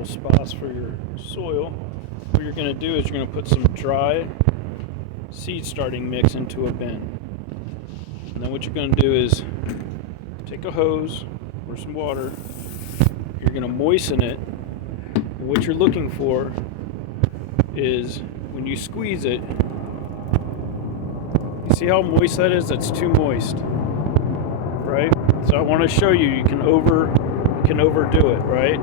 little spots for your soil. What you're going to do is you're going to put some dry seed starting mix into a bin. And then what you're going to do is take a hose or some water. You're going to moisten it. What you're looking for is when you squeeze it, you see how moist that is? That's too moist, right? So I want to show you, you can overdo it, right?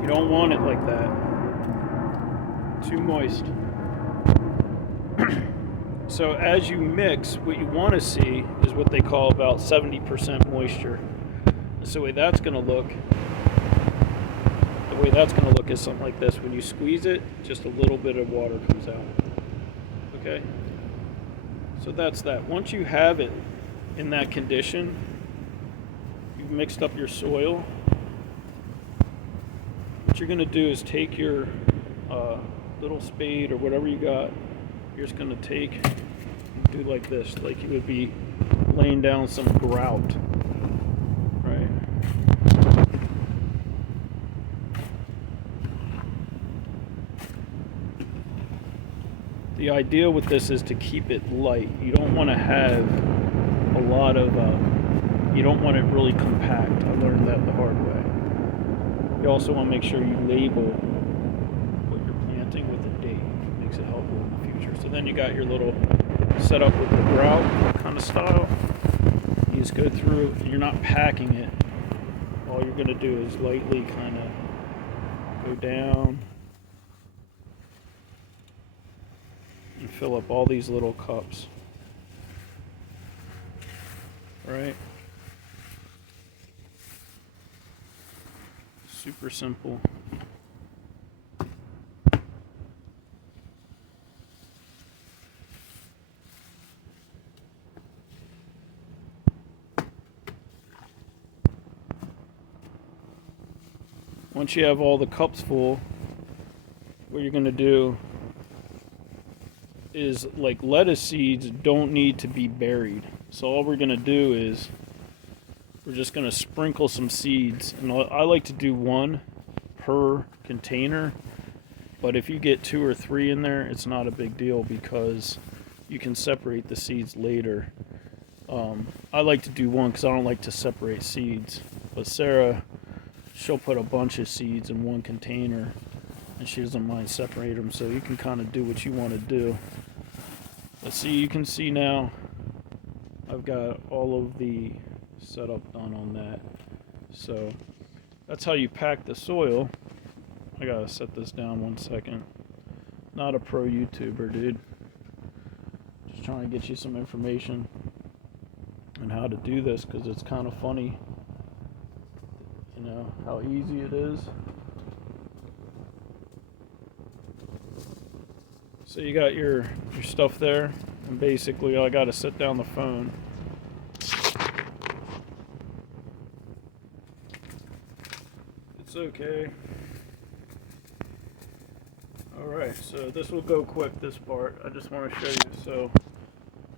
You don't want it like that. Too moist. So as you mix, what you want to see is what they call about 70% moisture. So the way that's going to look is something like this. When you squeeze it, just a little bit of water comes out. Okay? So that's that. Once you have it in that condition, you've mixed up your soil. What you're going to do is take your little spade or whatever you got. You're just going to do like this, like you would be laying down some grout, right? The idea with this is to keep it light. You don't want to have a lot of, you don't want it really compact. I learned that the hard way. You also want to make sure you label what you're planting with the date. It makes it helpful in the future. So then you got your little setup with the grout kind of style. You just go through, and you're not packing it. All you're going to do is lightly kind of go down and fill up all these little cups. Right? Super simple. Once you have all the cups full, what you're going to do is, like, lettuce seeds don't need to be buried. So all we're going to do is we're just going to sprinkle some seeds. And I like to do one per container. But if you get 2 or 3 in there, it's not a big deal because you can separate the seeds later. I like to do one because I don't like to separate seeds. But Sarah, she'll put a bunch of seeds in one container and she doesn't mind separating them. So you can kind of do what you want to do. Let's see, you can see now I've got all of the setup done on that. So that's how you pack the soil. I gotta set this down 1 second. Not a pro YouTuber, dude. Just trying to get you some information on how to do this because it's kind of funny, you know, how easy it is. So you got your stuff there, and basically I gotta set down the phone. It's okay. Alright, so this will go quick, this part. I just want to show you. So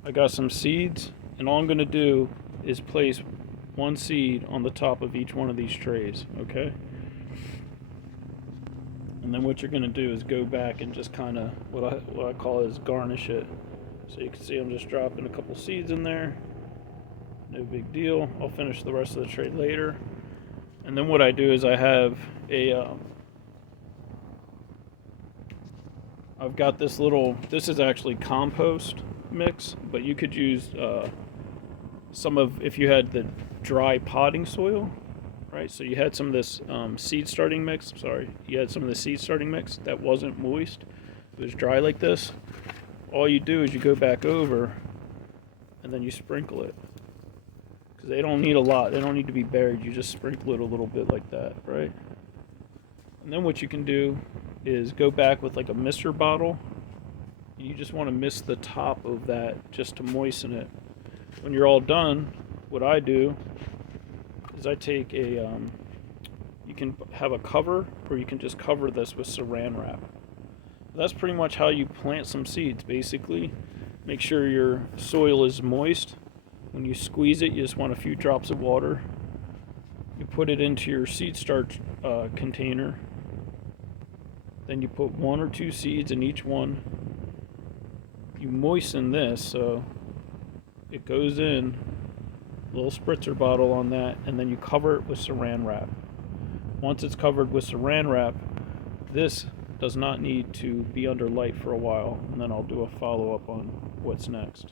I got some seeds, and all I'm going to do is place one seed on the top of each one of these trays, okay? And then what you're going to do is go back and just kind of, what I call is garnish it. So you can see I'm just dropping a couple seeds in there. No big deal. I'll finish the rest of the tray later. And then what I do is I have I've got this is actually compost mix, but you could use if you had the dry potting soil, right? So you had some of this seed starting mix, you had some of the seed starting mix that wasn't moist. It was dry like this. All you do is you go back over and then you sprinkle it. Because they don't need a lot. They don't need to be buried. You just sprinkle it a little bit like that, right? And then what you can do is go back with like a mister bottle. You just want to mist the top of that just to moisten it. When you're all done, what I do is I take you can have a cover, or you can just cover this with saran wrap. That's pretty much how you plant some seeds, basically. Make sure your soil is moist. When you squeeze it, you just want a few drops of water. You put it into your seed container. Then you put 1 or 2 seeds in each one. You moisten this so it goes in, a little spritzer bottle on that, and then you cover it with saran wrap. Once it's covered with saran wrap, this does not need to be under light for a while, and then I'll do a follow-up on what's next.